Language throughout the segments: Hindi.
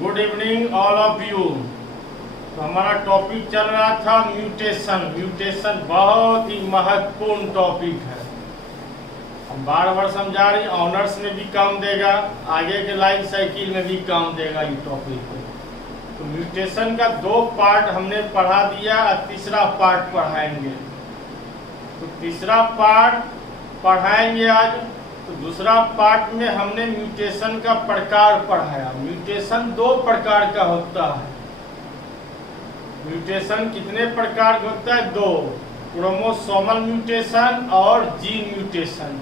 Good evening all of you. तो हमारा टॉपिक चल रहा था म्यूटेशन। म्यूटेशन बहुत ही महत्वपूर्ण टॉपिक है। हम बार बार समझा रही, ऑनर्स में भी काम देगा, आगे के लाइफ साइकिल में भी काम देगा ये टॉपिक। तो म्यूटेशन का 2 पार्ट हमने पढ़ा दिया और तीसरा पार्ट पढ़ाएंगे। तो तीसरा पार्ट पढ़ाएंगे आज। तो दूसरा पार्ट में हमने म्यूटेशन का प्रकार पढ़ाया। म्यूटेशन 2 प्रकार का होता है। म्यूटेशन कितने प्रकार का होता है? 2, क्रोमोसोमल म्यूटेशन और जीन म्यूटेशन।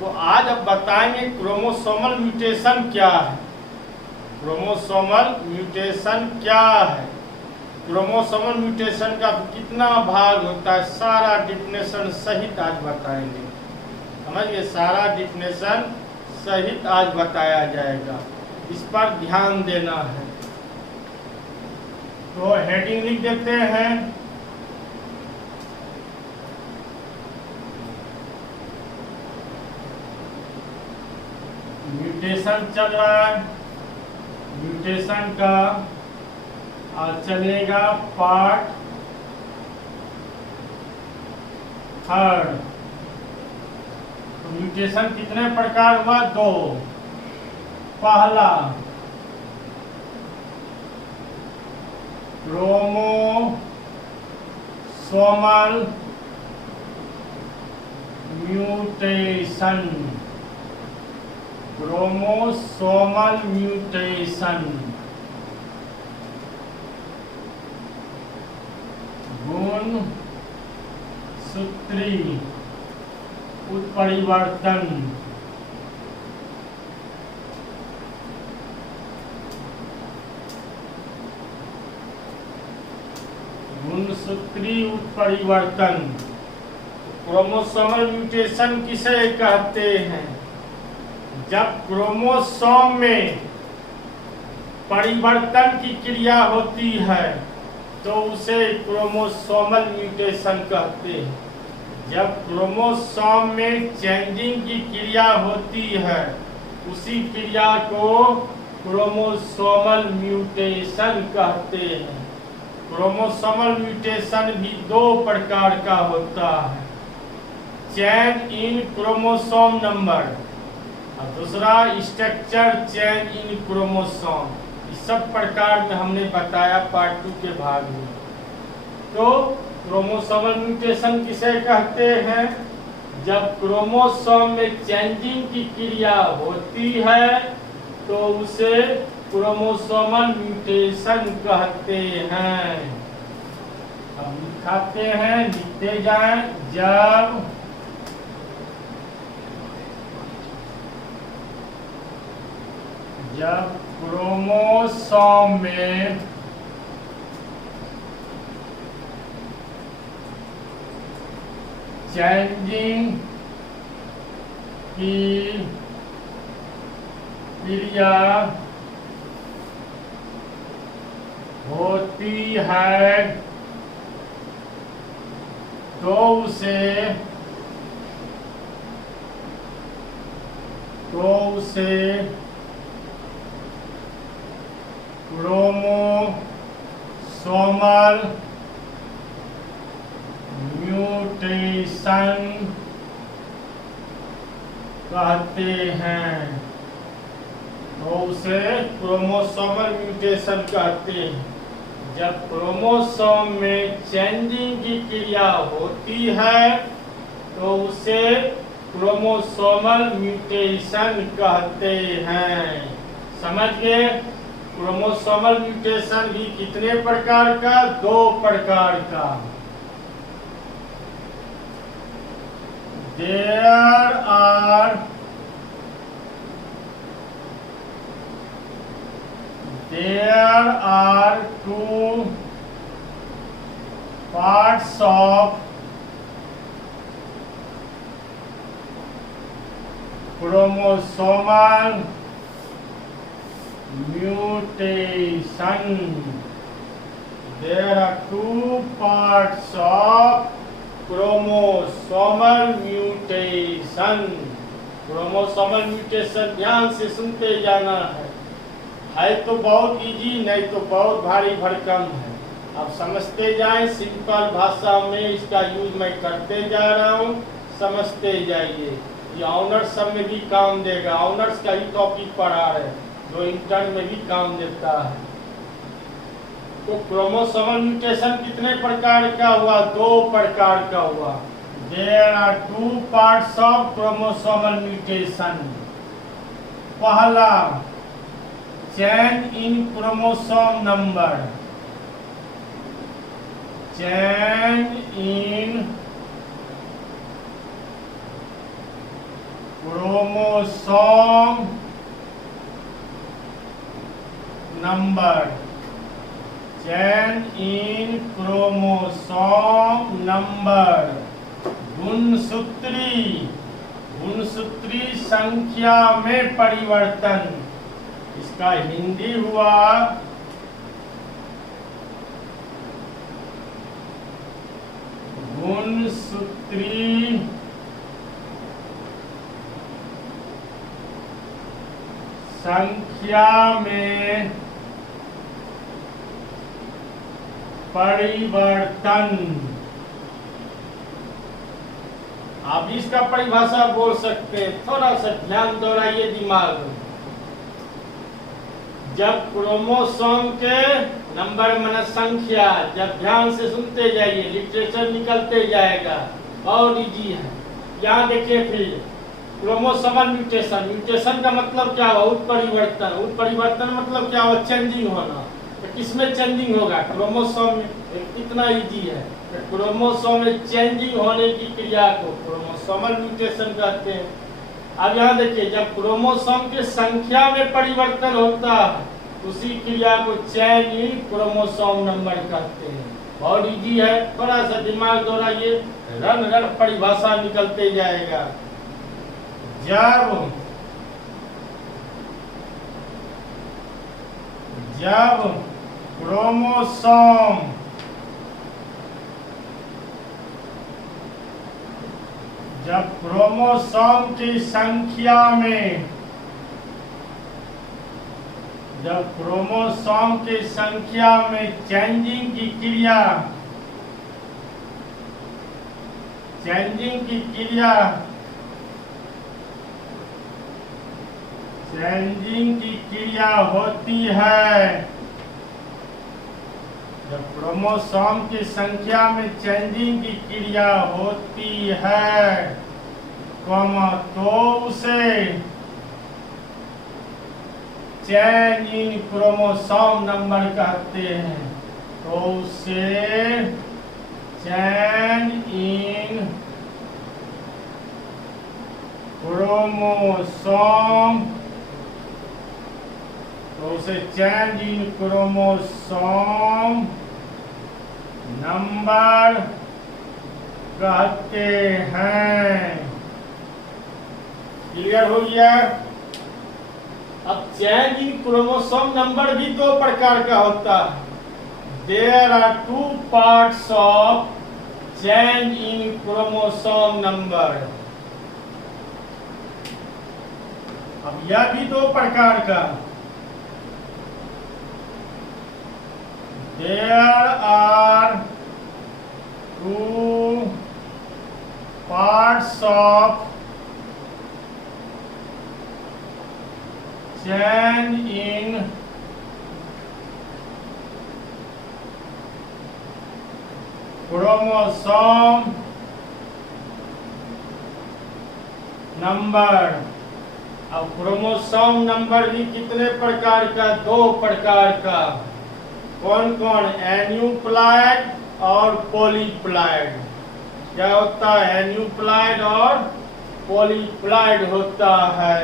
तो आज अब बताएंगे क्रोमोसोमल म्यूटेशन क्या है। क्रोमोसोमल म्यूटेशन क्या है, क्रोमोसोमल म्यूटेशन का कितना भाग होता है, सारा डिफिनेशन सहित आज बताएंगे। समझिए, सारा डिफिनेशन सहित आज बताया जाएगा। इस पर ध्यान देना है। तो हेडिंग लिख देते हैं, म्यूटेशन चल रहा है। म्यूटेशन का आज चलेगा पार्ट 3। तो म्यूटेशन कितने प्रकार हुआ? 2। पहला क्रोमोसोमल म्यूटेशन। क्रोमोसोमल म्यूटेशन गुणसूत्री उत्परिवर्तन। गुणसूत्री उत्परिवर्तन। क्रोमोसोमल म्यूटेशन किसे कहते हैं? जब क्रोमोसोम में परिवर्तन की क्रिया होती है तो उसे क्रोमोसोमल म्यूटेशन कहते हैं। जब क्रोमोसोम में चेंजिंग की क्रिया होती है उसी क्रिया को क्रोमोसोमल म्यूटेशन कहते हैं। क्रोमोसोमल म्यूटेशन भी 2 प्रकार का होता है, चेंज इन क्रोमोसोम नंबर और दूसरा स्ट्रक्चर चेंज इन क्रोमोसोम। इस सब प्रकार में हमने बताया पार्ट 2 के भाग में। तो क्रोमोसोमल म्यूटेशन किसे कहते हैं? जब क्रोमोसोम में चेंजिंग की क्रिया होती है तो उसे क्रोमोसोमल म्यूटेशन कहते हैं। अब लिखाते हैं, लिखते जाएं। जब क्रोमोसोम में चेंजिंग की क्रिया होती है तो उसे क्रोमोसोमल म्यूटेशन कहते हैं। तो उसे क्रोमोसोमल म्यूटेशन कहते हैं। जब क्रोमोसोम में चेंजिंग की क्रिया होती है तो उसे क्रोमोसोमल म्यूटेशन कहते हैं। समझ गए? क्रोमोसोमल म्यूटेशन भी कितने प्रकार का? 2 प्रकार का। There are 2 parts of chromosomal mutation. There are 2 parts of chromosomal mutation. Chromosomal mutation ध्यान से सुनते जाना है। है तो बहुत इजी, नहीं तो बहुत भारी भरकम है। अब समझते जाएं, सिंपल भाषा में इसका यूज मैं करते जा रहा हूँ, समझते जाइए। ये ऑनर्स सब में भी काम देगा, ऑनर्स का ही टॉपिक पढ़ा रहे, जो इंटर में भी काम देता है। तो क्रोमोसोमल म्यूटेशन कितने प्रकार का हुआ? 2 प्रकार का हुआ। There are 2 parts of chromosomal mutation. पहला, change in chromosome number, change in chromosome number, change in chromosome number. गुणसूत्री, गुणसूत्री संख्या में परिवर्तन, इसका हिंदी हुआ गुणसूत्री संख्या में परिवर्तन। आप इसका परिभाषा बोल सकते हैं, थोड़ा सा ध्यान दोहराइए दिमाग। जब क्रोमोसोम के नंबर मन संख्या, जब ध्यान से सुनते जाइए, लिटरेचर निकलते जाएगा, बहुत इजी है। यहाँ देखिए फिर क्रोमोसोमल म्यूटेशन, म्यूटेशन का मतलब क्या हुआ? उत्परिवर्तन। उत्परिवर्तन मतलब क्या हुआ? चेंजिंग होना। तो किसमें चेंजिंग होगा? क्रोमोसोम में। कितना इजी है। तो क्रोमोसोम में चेंजिंग होने की क्रिया को क्रोमोसोमल म्यूटेशन कहते हैं। अब यहाँ देखिए, जब क्रोमोसोम की संख्या में परिवर्तन होता है, उसी क्रिया को चेंज इन क्रोमोसोम नंबर कहते हैं। बहुत इजी है, थोड़ा सा दिमाग दौड़ाइए, रन रन परिभाषा निकलते जाएगा। जब क्रोमोसोम की संख्या में, जब क्रोमोसोम की संख्या में चेंजिंग की क्रिया, चेंजिंग की क्रिया होती है, जब क्रोमोसोम की संख्या में चेंजिंग की क्रिया होती है, तो उसे चेंज इन क्रोमोसोम नंबर कहते हैं। तो उसे चेंज इन क्रोमोसोम, नंबर कहते हैं। क्लियर हो गया? अब चेंज इन क्रोमोसोम नंबर भी 2 प्रकार का होता है। There are 2 parts of change in chromosome number. अब यह भी 2 प्रकार का। There are 2 parts of change in chromosome number. अब क्रोमोसोम नंबर भी कितने प्रकार का? 2 प्रकार का। कौन कौन? एन्यूप्लॉइड और पॉलीप्लॉइड। क्या होता है? एन्यूप्लॉइड और पॉलीप्लॉइड होता है।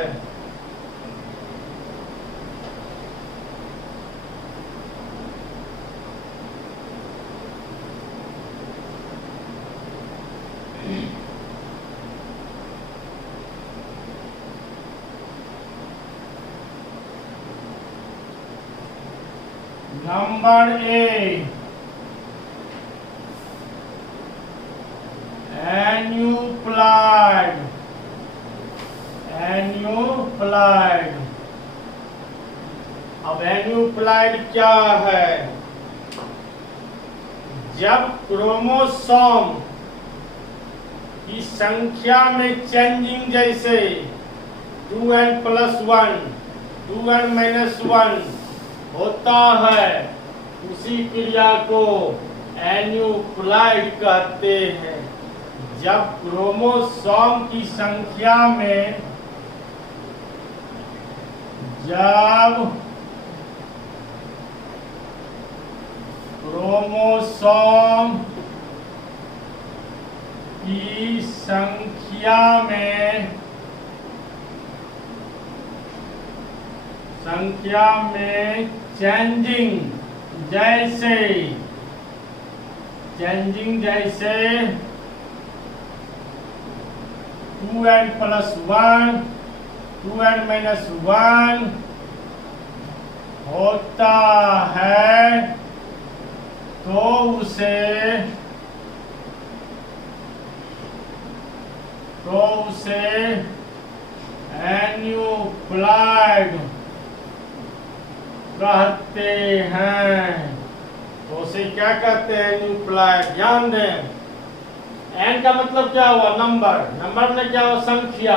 Number A, aneuploid. अब एन्यूप्लाइड क्या है? जब क्रोमोसोम की संख्या में चेंजिंग जैसे 2n+1, 2n-1 होता है, उसी क्रिया को एन्यूप्लाइड कहते हैं। जब क्रोमोसोम की संख्या में क्रोमोसोम की संख्या में चेंजिंग जैसे 2n+1, 2n-1 होता है, तो उसे एन्यूप्लाइड कहते हैं। तो उसे क्या कहते हैं? एन्यूप्लाइड। ध्यान दें, एन का मतलब क्या हुआ? नंबर। नंबर में क्या हुआ? संख्या।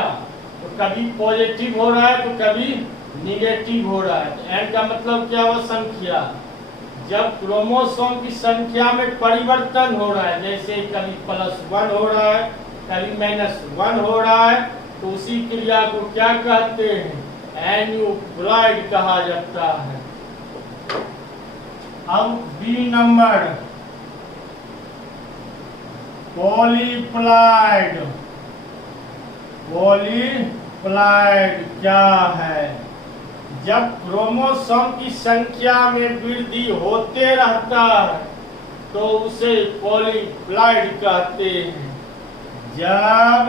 तो कभी पॉजिटिव हो रहा है तो कभी निगेटिव हो रहा है। तो एन का मतलब क्या हुआ? संख्या। जब क्रोमोसोम की संख्या में परिवर्तन हो रहा है, जैसे कभी +1 हो रहा है, कभी -1 हो रहा है, तो उसी क्रिया को क्या कहते हैं? एन्यूप्लाइड कहा जाता है। अब बी नंबर, पॉलीप्लाइड। पॉलीप्लाइड क्या है? जब क्रोमोसोम की संख्या में वृद्धि होते रहता है, तो उसे पॉलीप्लाइड कहते हैं। जब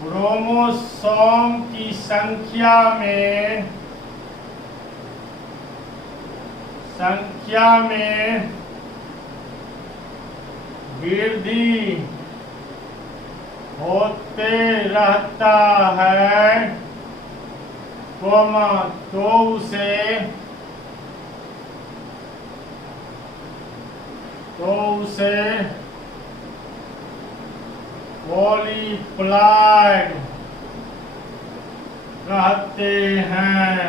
क्रोमोसोम की संख्या में वृद्धि होते रहता है, तो उसे पॉलीप्लाइड कहते हैं।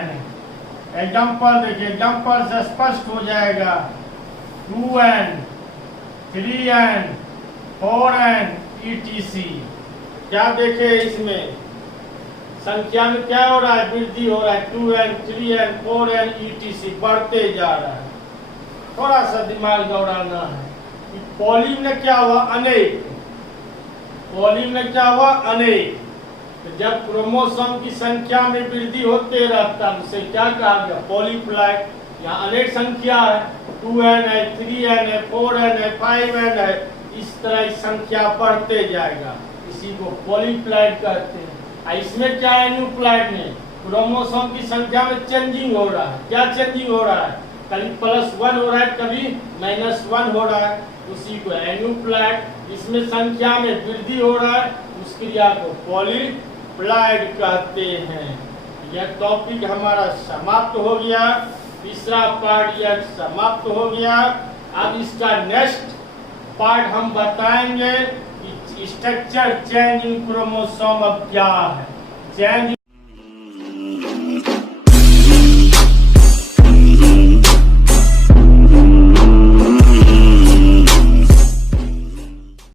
एग्जाम्पल देखिए, एग्जाम्पल से स्पष्ट हो जाएगा। 2n, 3n, 4n etc। क्या देखे इसमें? संख्या में क्या हो रहा है? वृद्धि हो रहा है। 2n, 3n, 4n etc बढ़ते जा रहा है। थोड़ा सा दिमाग दौड़ाना है। पॉली में क्या हुआ? अनेक। पॉली में क्या हुआ? अनेक। तो जब क्रोमोसोम की संख्या में वृद्धि होते रहता है, उसे क्या कहा गया? पॉलीप्लाइड। यहाँ अनेक संख्या है, 2n है, 3n है, 4n है, 5n है, इस तरह संख्या बढ़ते जाएगा, इसी को पॉलीप्लाइड कहते हैं। इसमें क्या है? एन्यूप्लाइड में क्रोमोसोम की संख्या में चेंजिंग हो रहा है। क्या चेंजिंग हो रहा है? कभी +1 हो रहा है, कभी -1 हो रहा है, उसी को एन्यूप्लाइड। इसमें संख्या में वृद्धि हो रहा है, उस क्रिया को पॉलीप्लाइड कहते हैं। यह टॉपिक हमारा समाप्त हो गया। तीसरा पार्ट यह समाप्त हो गया। अब इसका नेक्स्ट पार्ट हम बताएंगे कि स्ट्रक्चर चेंज इन क्रोमोसोम अब क्या है। चेंज